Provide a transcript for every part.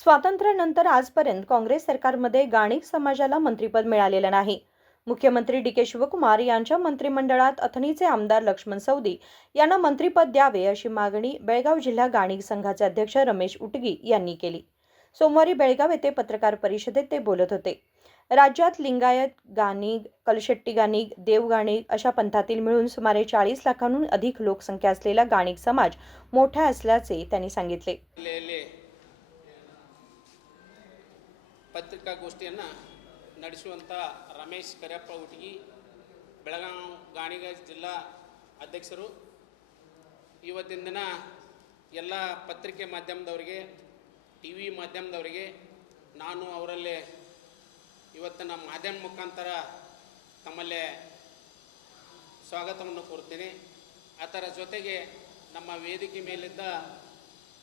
स्वातंत्र्यानंतर आजपर्यंत काँग्रेस सरकारमध्ये गाणिक समाजाला मंत्रिपद मिळालेलं नाही. मुख्यमंत्री डी.के. शिवकुमार यांच्या मंत्रिमंडळात अथणीचे आमदार लक्ष्मण सवदी यांना मंत्रिपद द्यावे अशी मागणी बेळगाव जिल्हा गाणिक संघाचे अध्यक्ष रमेश उटगी यांनी केली. सोमवारी बेळगाव येथे पत्रकार परिषदेत ते बोलत होते. राज्यात लिंगायत गाणिक, कलशेट्टी गाणिक, देव गाणिक अशा पंथातील मिळून सुमारे 40 लाखांहून अधिक लोकसंख्या असलेला गाणिक समाज मोठा असल्याचे त्यांनी सांगितले. ಪತ್ರಿಕಾಗೋಷ್ಠಿಯನ್ನು ನಡೆಸುವಂಥ ರಮೇಶ್ ಕರಿಯಪ್ಪ ಉಟಗಿ ಬೆಳಗಾವಿ ಗಾಣಿಗ ಜಿಲ್ಲಾ ಅಧ್ಯಕ್ಷರು. ಇವತ್ತಿನ ದಿನ ಎಲ್ಲ ಪತ್ರಿಕೆ ಮಾಧ್ಯಮದವರಿಗೆ, ಟಿ ವಿ ಮಾಧ್ಯಮದವರಿಗೆ ನಾನು ಅವರಲ್ಲೇ ಇವತ್ತಿನ ಮಾಧ್ಯಮ ಮುಖಾಂತರ ತಮ್ಮಲ್ಲೇ ಸ್ವಾಗತವನ್ನು ಕೋರುತ್ತೇನೆ. ಅದರ ಜೊತೆಗೆ ನಮ್ಮ ವೇದಿಕೆ ಮೇಲಿದ್ದ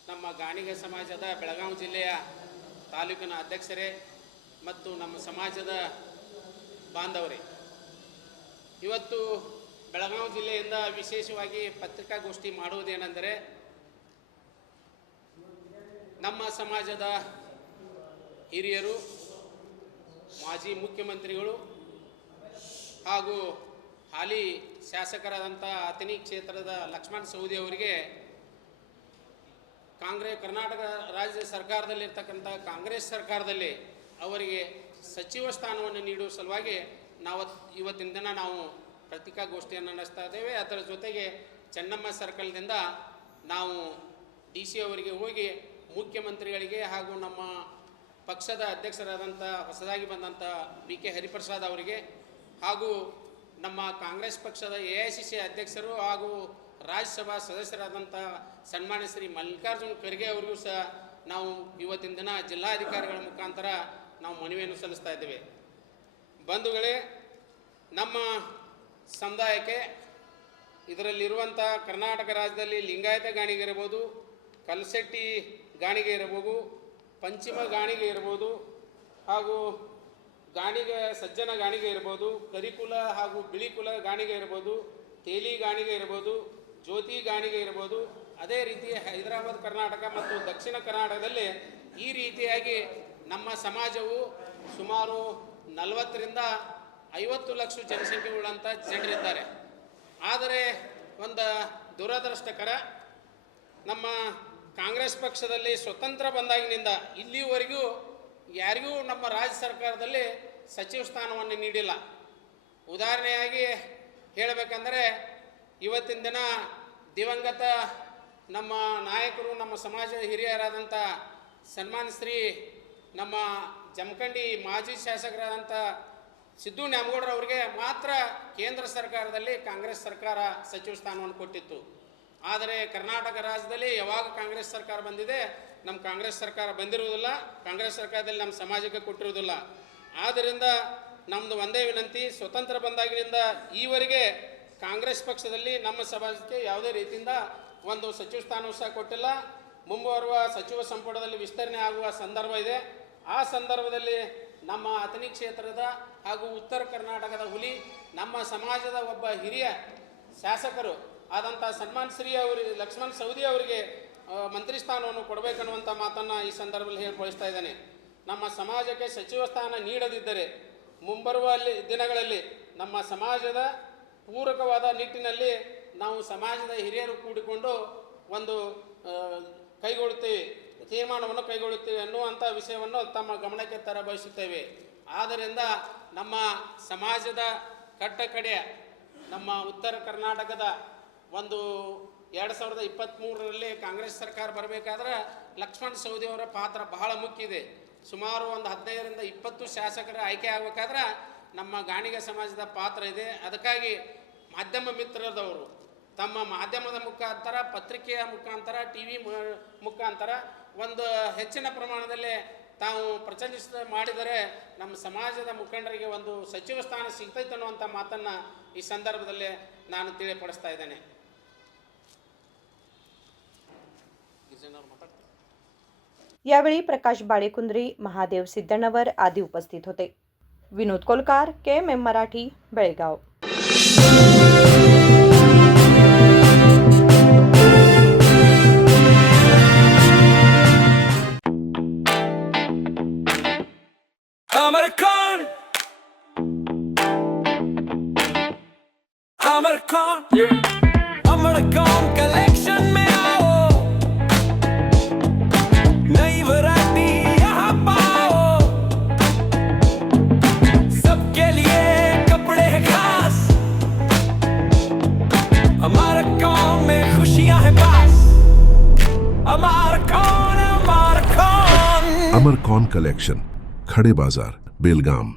ನಮ್ಮ ಗಾಣಿಗ ಸಮಾಜದ ಬೆಳಗಾವಿ ಜಿಲ್ಲೆಯ ತಾಲೂಕಿನ ಅಧ್ಯಕ್ಷರೇ ಮತ್ತು ನಮ್ಮ ಸಮಾಜದ ಬಾಂಧವರೇ, ಇವತ್ತು ಬೆಳಗಾವಿ ಜಿಲ್ಲೆಯಿಂದ ವಿಶೇಷವಾಗಿ ಪತ್ರಿಕಾಗೋಷ್ಠಿ ಮಾಡುವುದೇನೆಂದರೆ, ನಮ್ಮ ಸಮಾಜದ ಹಿರಿಯರು, ಮಾಜಿ ಮುಖ್ಯಮಂತ್ರಿಗಳು ಹಾಗೂ ಹಾಲಿ ಶಾಸಕರಾದಂಥ ಅಥಣಿ ಕ್ಷೇತ್ರದ ಲಕ್ಷ್ಮಣ ಸವದಿ ಅವರಿಗೆ ಕರ್ನಾಟಕ ರಾಜ್ಯ ಸರ್ಕಾರದಲ್ಲಿರ್ತಕ್ಕಂಥ ಕಾಂಗ್ರೆಸ್ ಸರ್ಕಾರದಲ್ಲಿ ಅವರಿಗೆ ಸಚಿವ ಸ್ಥಾನವನ್ನು ನೀಡುವ ಸಲುವಾಗಿ ಇವತ್ತಿನ ದಿನ ನಾವು ಪತ್ರಿಕಾಗೋಷ್ಠಿಯನ್ನು ನಡೆಸ್ತಾ ಇದ್ದೇವೆ. ಅದರ ಜೊತೆಗೆ ಚೆನ್ನಮ್ಮ ಸರ್ಕಲ್ದಿಂದ ನಾವು DC ಅವರಿಗೆ ಹೋಗಿ ಮುಖ್ಯಮಂತ್ರಿಗಳಿಗೆ ಹಾಗೂ ನಮ್ಮ ಪಕ್ಷದ ಅಧ್ಯಕ್ಷರಾದಂಥ ಹೊಸದಾಗಿ ಬಂದಂಥ BK ಹರಿಪ್ರಸಾದ್ ಅವರಿಗೆ ಹಾಗೂ ನಮ್ಮ ಕಾಂಗ್ರೆಸ್ ಪಕ್ಷದ AICC ಅಧ್ಯಕ್ಷರು ಹಾಗೂ ರಾಜ್ಯಸಭಾ ಸದಸ್ಯರಾದಂಥ ಸನ್ಮಾನ್ಯ ಶ್ರೀ ಮಲ್ಲಿಕಾರ್ಜುನ ಖರ್ಗೆ ಅವರಿಗೂ ಸಹ ನಾವು ಇವತ್ತಿನ ದಿನ ಜಿಲ್ಲಾಧಿಕಾರಿಗಳ ಮುಖಾಂತರ ನಾವು ಮನವಿಯನ್ನು ಸಲ್ಲಿಸ್ತಾ ಇದ್ದೇವೆ. ಬಂಧುಗಳೇ, ನಮ್ಮ ಸಮುದಾಯಕ್ಕೆ ಇದರಲ್ಲಿರುವಂಥ ಕರ್ನಾಟಕ ರಾಜ್ಯದಲ್ಲಿ ಲಿಂಗಾಯತ ಗಾಣಿಗೆ ಇರ್ಬೋದು, ಕಲ್ಸೆಟ್ಟಿ ಗಾಣಿಗೆ ಇರಬಹುದು, ಪಂಚಿಮ ಗಾಣಿಗೆ ಇರ್ಬೋದು, ಹಾಗೂ ಗಾಣಿಗೆ ಸಜ್ಜನ ಗಾಣಿಗೆ ಇರ್ಬೋದು, ಕರಿಕುಲ ಹಾಗೂ ಬಿಳಿಕುಲ ಗಾಣಿಗೆ ಇರ್ಬೋದು, ತೇಲಿ ಗಾಣಿಗೆ ಇರ್ಬೋದು, ಜ್ಯೋತಿ ಗಾಣಿಗೆ ಇರ್ಬೋದು. ಅದೇ ರೀತಿ ಹೈದರಾಬಾದ್ ಕರ್ನಾಟಕ ಮತ್ತು ದಕ್ಷಿಣ ಕರ್ನಾಟಕದಲ್ಲಿ ಈ ರೀತಿಯಾಗಿ ನಮ್ಮ ಸಮಾಜವು ಸುಮಾರು 40ರಿಂದ 50 ಲಕ್ಷ ಜನಸಂಖ್ಯೆ ಉಳ್ಳಂಥ ಜನರಿದ್ದಾರೆ. ಆದರೆ ಒಂದು ದುರದೃಷ್ಟಕರ, ನಮ್ಮ ಕಾಂಗ್ರೆಸ್ ಪಕ್ಷದಲ್ಲಿ ಸ್ವತಂತ್ರ ಬಂದಾಗಿನಿಂದ ಇಲ್ಲಿವರೆಗೂ ಯಾರಿಗೂ ನಮ್ಮ ರಾಜ್ಯ ಸರ್ಕಾರದಲ್ಲಿ ಸಚಿವ ಸ್ಥಾನವನ್ನು ನೀಡಿಲ್ಲ. ಉದಾಹರಣೆಯಾಗಿ ಹೇಳಬೇಕಂದರೆ, ಇವತ್ತಿನ ದಿನ ದಿವಂಗತ ನಮ್ಮ ನಾಯಕರು, ನಮ್ಮ ಸಮಾಜದ ಹಿರಿಯರಾದಂಥ ಸನ್ಮಾನ್ಯ ಶ್ರೀ ನಮ್ಮ ಜಮಖಂಡಿ ಮಾಜಿ ಶಾಸಕರಾದಂಥ ಸಿದ್ದು ನ್ಯಾಮಗೌಡರವರಿಗೆ ಮಾತ್ರ ಕೇಂದ್ರ ಸರ್ಕಾರದಲ್ಲಿ ಕಾಂಗ್ರೆಸ್ ಸರ್ಕಾರ ಸಚಿವ ಸ್ಥಾನವನ್ನು ಕೊಟ್ಟಿತ್ತು. ಆದರೆ ಕರ್ನಾಟಕ ರಾಜ್ಯದಲ್ಲಿ ಯಾವಾಗ ಕಾಂಗ್ರೆಸ್ ಸರ್ಕಾರ ಬಂದಿದೆ, ನಮ್ಮ ಕಾಂಗ್ರೆಸ್ ಸರ್ಕಾರ ಬಂದಿರುವುದಿಲ್ಲ, ಕಾಂಗ್ರೆಸ್ ಸರ್ಕಾರದಲ್ಲಿ ನಮ್ಮ ಸಮಾಜಕ್ಕೆ ಕೊಟ್ಟಿರುವುದಿಲ್ಲ. ಆದ್ದರಿಂದ ನಮ್ಮದು ಒಂದೇ ವಿನಂತಿ, ಸ್ವತಂತ್ರ ಬಂದಾಗಿನಿಂದ ಈವರೆಗೆ ಕಾಂಗ್ರೆಸ್ ಪಕ್ಷದಲ್ಲಿ ನಮ್ಮ ಸಮಾಜಕ್ಕೆ ಯಾವುದೇ ರೀತಿಯಿಂದ ಒಂದು ಸಚಿವ ಸ್ಥಾನವೂ ಸಹ ಕೊಟ್ಟಿಲ್ಲ. ಮುಂಬರುವ ಸಚಿವ ಸಂಪುಟದಲ್ಲಿ ವಿಸ್ತರಣೆ ಆಗುವ ಸಂದರ್ಭ ಇದೆ. ಆ ಸಂದರ್ಭದಲ್ಲಿ ನಮ್ಮ ಅಥಣಿ ಕ್ಷೇತ್ರದ ಹಾಗೂ ಉತ್ತರ ಕರ್ನಾಟಕದ ಹುಲಿ, ನಮ್ಮ ಸಮಾಜದ ಒಬ್ಬ ಹಿರಿಯ ಶಾಸಕರು ಆದಂಥ ಸನ್ಮಾನ್ ಶ್ರೀ ಲಕ್ಷ್ಮಣ ಸವದಿ ಅವರಿಗೆ ಮಂತ್ರಿ ಸ್ಥಾನವನ್ನು ಕೊಡಬೇಕನ್ನುವಂಥ ಮಾತನ್ನು ಈ ಸಂದರ್ಭದಲ್ಲಿ ಹೇಳಿಕೊಳಿಸ್ತಾ ಇದ್ದೇನೆ. ನಮ್ಮ ಸಮಾಜಕ್ಕೆ ಸಚಿವ ಸ್ಥಾನ ನೀಡದಿದ್ದರೆ ಮುಂಬರುವ ದಿನಗಳಲ್ಲಿ ನಮ್ಮ ಸಮಾಜದ ಪೂರಕವಾದ ನಿಟ್ಟಿನಲ್ಲಿ ನಾವು ಸಮಾಜದ ಹಿರಿಯರು ಕೂಡಿಕೊಂಡು ಒಂದು ತೀರ್ಮಾನವನ್ನು ಕೈಗೊಳ್ಳುತ್ತೇವೆ ಅನ್ನುವಂಥ ವಿಷಯವನ್ನು ತಮ್ಮ ಗಮನಕ್ಕೆ ತರಬಯಸುತ್ತೇವೆ. ಆದ್ದರಿಂದ ನಮ್ಮ ಸಮಾಜದ ಕಟ್ಟಕಡೆಯ ನಮ್ಮ ಉತ್ತರ ಕರ್ನಾಟಕದ ಒಂದು 2023ರಲ್ಲಿ ಕಾಂಗ್ರೆಸ್ ಸರ್ಕಾರ ಬರಬೇಕಾದ್ರೆ ಲಕ್ಷ್ಮಣ ಸವದಿಯವರ ಪಾತ್ರ ಬಹಳ ಮುಖ್ಯ ಇದೆ. ಸುಮಾರು ಒಂದು 15ರಿಂದ 20 ಶಾಸಕರ ಆಯ್ಕೆ ಆಗಬೇಕಾದ್ರೆ ನಮ್ಮ ಗಾಣಿಗ ಸಮಾಜದ ಪಾತ್ರ ಇದೆ. ಅದಕ್ಕಾಗಿ ಮಾಧ್ಯಮ ಮಿತ್ರರದವರು ತಮ್ಮ ಮಾಧ್ಯಮದ ಮುಖಾಂತರ, ಪತ್ರಿಕೆಯ ಮುಖಾಂತರ, TV ಮುಖಾಂತರ ಒಂದು ಹೆಚ್ಚಿನ ಪ್ರಮಾಣದಲ್ಲಿ ತಾವು ಪ್ರಚಲಿತ ಮಾಡಿದರೆ ನಮ್ಮ ಸಮಾಜದ ಮುಖಂಡರಿಗೆ ಒಂದು ಸಚಿವ ಸ್ಥಾನ ಸಿಗ್ತೈತೆ ಅನ್ನುವಂಥ ಮಾತನ್ನು ಈ ಸಂದರ್ಭದಲ್ಲಿ ನಾನು ತಿಳಿಯಪಡಿಸ್ತಾ ಇದ್ದೇನೆ. यावेळी प्रकाश बाळेकुंद्री, महादेव सिद्धण्णवर आदी उपस्थित होते. Vinod Kolkar, KMM Marathi, Belgaum. American, American, yeah. American collection में आओ, नई वैरायटी यहाँ पाओ, सबके लिए कपड़े हैं खास, American में खुशियाँ हैं पास, American, American. अमरकॉन कलेक्शन, खड़े बाजार, बेलगाम।